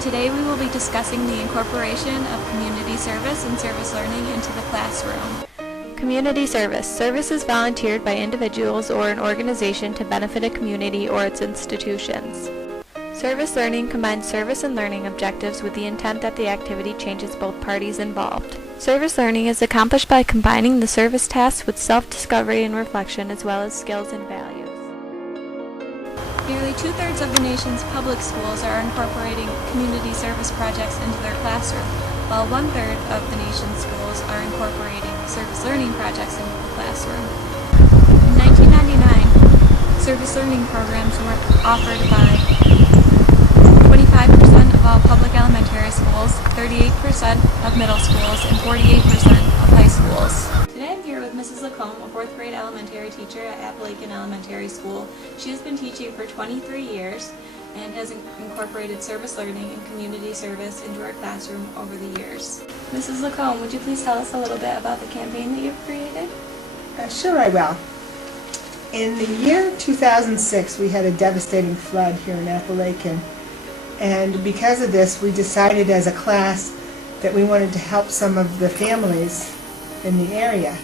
Today we will be discussing the incorporation of community service and service learning into the classroom. Community service. Service is volunteered by individuals or an organization to benefit a community or its institutions. Service learning combines service and learning objectives with the intent that the activity changes both parties involved. Service learning is accomplished by combining the service tasks with self-discovery and reflection as well as skills and values. Nearly two-thirds of the nation's public schools are incorporating community service projects into their classroom, while one-third of the nation's schools are incorporating service learning projects into the classroom. In 1999, service learning programs were offered by 25% of all public elementary schools, 38% of middle schools, and 48% of high schools. Today I'm here with Mrs. Lacombe, a 4th grade elementary teacher at Appalachian Elementary School. She has been teaching for 23 years and has incorporated service learning and community service into our classroom over the years. Mrs. Lacombe, would you please tell us a little bit about the campaign that you've created? Sure, I will. In the year 2006, we had a devastating flood here in Appalachian. And because of this, we decided as a class that we wanted to help some of the families in the area.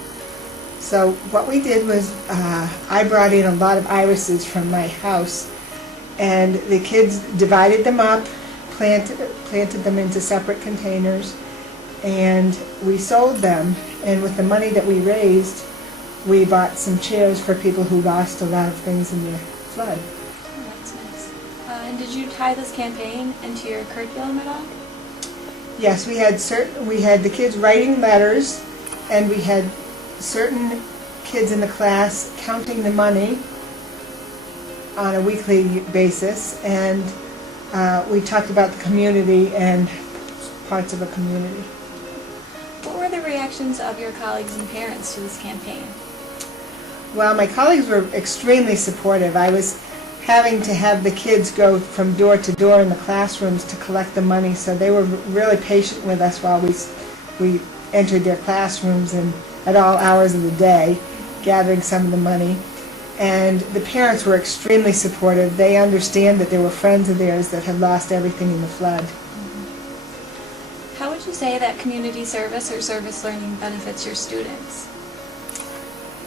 So what we did was I brought in a lot of irises from my house, and the kids divided them up, planted them into separate containers, and we sold them. And with the money that we raised, we bought some chairs for people who lost a lot of things in the flood. Oh, that's nice. And did you tie this campaign into your curriculum at all? Yes, we had the kids writing letters, and we had certain kids in the class counting the money on a weekly basis, and we talked about the community and parts of a community. What were the reactions of your colleagues and parents to this campaign? Well, my colleagues were extremely supportive. I was having to have the kids go from door to door in the classrooms to collect the money, so they were really patient with us while we entered their classrooms and at all hours of the day, gathering some of the money. And the parents were extremely supportive. They understand that there were friends of theirs that had lost everything in the flood. How would you say that community service or service learning benefits your students?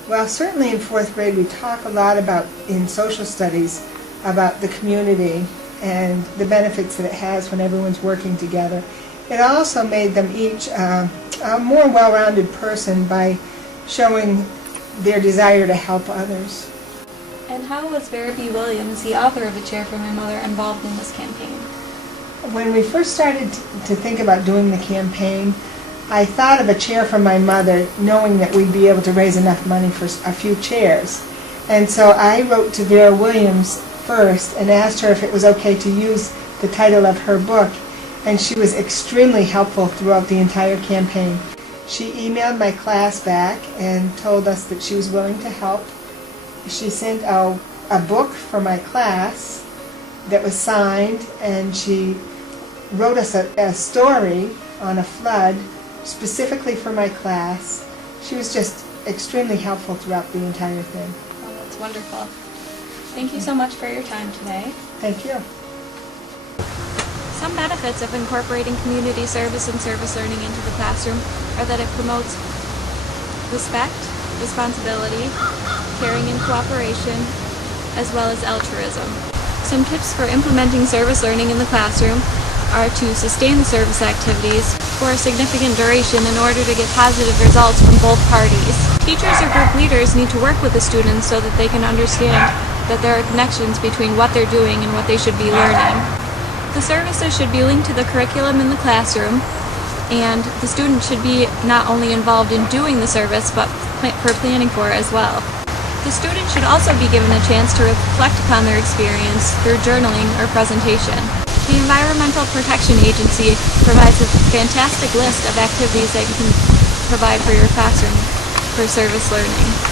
Well, certainly in 4th grade we talk a lot about, in social studies, about the community and the benefits that it has when everyone's working together. It also made them each a more well-rounded person by showing their desire to help others. And how was Vera B. Williams, the author of A Chair for My Mother, involved in this campaign? When we first started to think about doing the campaign, I thought of A Chair for My Mother, knowing that we'd be able to raise enough money for a few chairs. And so I wrote to Vera Williams first and asked her if it was okay to use the title of her book, and she was extremely helpful throughout the entire campaign. She emailed my class back and told us that she was willing to help. She sent a book for my class that was signed, and she wrote us a story on a flood specifically for my class. She was just extremely helpful throughout the entire thing. Oh, that's wonderful. Thank you so much for your time today. Thank you. Some benefits of incorporating community service and service learning into the classroom are that it promotes respect, responsibility, caring and cooperation, as well as altruism. Some tips for implementing service learning in the classroom are to sustain the service activities for a significant duration in order to get positive results from both parties. Teachers or group leaders need to work with the students so that they can understand that there are connections between what they're doing and what they should be learning. The services should be linked to the curriculum in the classroom, and the student should be not only involved in doing the service, but for planning for it as well. The student should also be given a chance to reflect upon their experience through journaling or presentation. The Environmental Protection Agency provides a fantastic list of activities that you can provide for your classroom for service learning.